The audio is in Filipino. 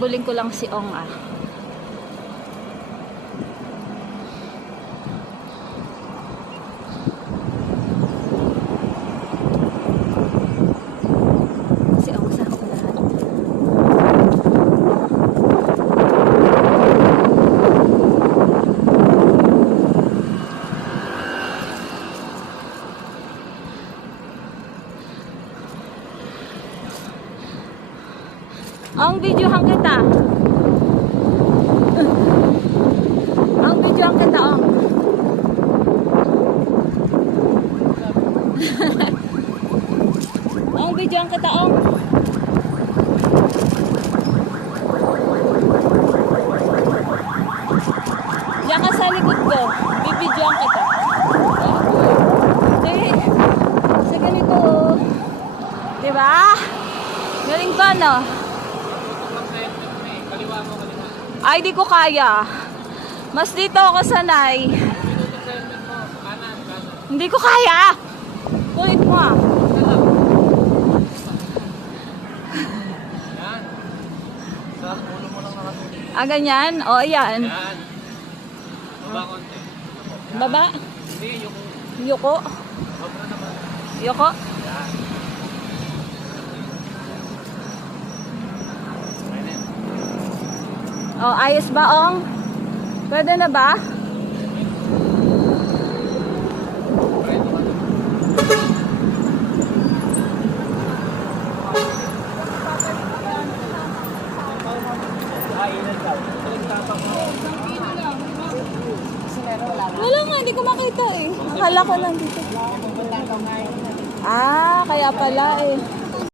Habulin ko lang si Ong ah. Si Ong sa unahan. Ang videohan kita. Ang videohan kita, Ong. Ang videohan kita, Ong. Diyan ka sa likod ko. Bibidyohan kita. Hindi. Sa ganito. Diba? Galing ba, no? Ay, di ko kaya. Mas dito ako sanay. Hindi ko kaya. Kulit mo ah. Ah, ganyan? O, ayan. Baba konti. Baba? Hindi, yung Yuko? sobra naman. Yuko? Yan. O, ayos ba, Ong? Pwede na ba? Wala nga, hindi ko makita eh. Akala ko lang dito. Ah, kaya pala eh.